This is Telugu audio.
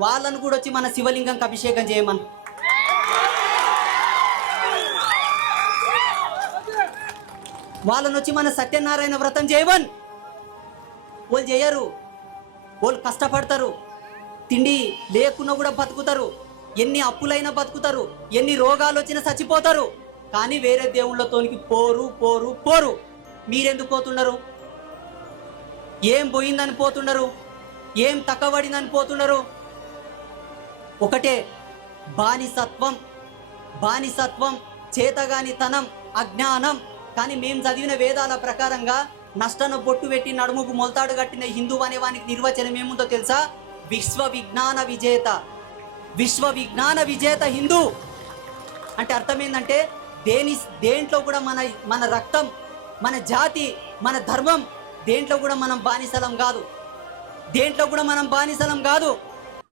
వాళ్ళను కూడా వచ్చి మన శివలింగంకి అభిషేకం చేయమని. వాళ్ళని వచ్చి మన సత్యనారాయణ వ్రతం చేయమని. వాళ్ళు చేయరు, వాళ్ళు కష్టపడతారు, తిండి లేకున్నా కూడా బతుకుతారు, ఎన్ని అప్పులైనా బతుకుతారు, ఎన్ని రోగాలు వచ్చినా చచ్చిపోతారు. కానీ వేరే దేవుళ్ళతోనికి పోరు పోరు పోరు. మీరెందుకు పోతున్నారు? ఏం పోయిందని పోతున్నారు? ఏం తక్కబడిందని పోతున్నారు? ఒకటే బానిసత్వం, బానిసత్వం, చేతగానితనం, అజ్ఞానం. కానీ మేము చదివిన వేదాల ప్రకారంగా నష్టను బొట్టు పెట్టి నడుముకు మొలతాడు కట్టిన హిందువు అనేవానికి నిర్వచనం ఏముందో తెలుసా? విశ్వ విజ్ఞాన విజేత, విశ్వ విజ్ఞాన విజేత హిందూ అంటే అర్థం ఏంటంటే దేంట్లో కూడా మన రక్తం, మన జాతి, మన ధర్మం దేంట్లో కూడా మనం బానిసలం కాదు, దేంట్లో కూడా మనం బానిసలం కాదు.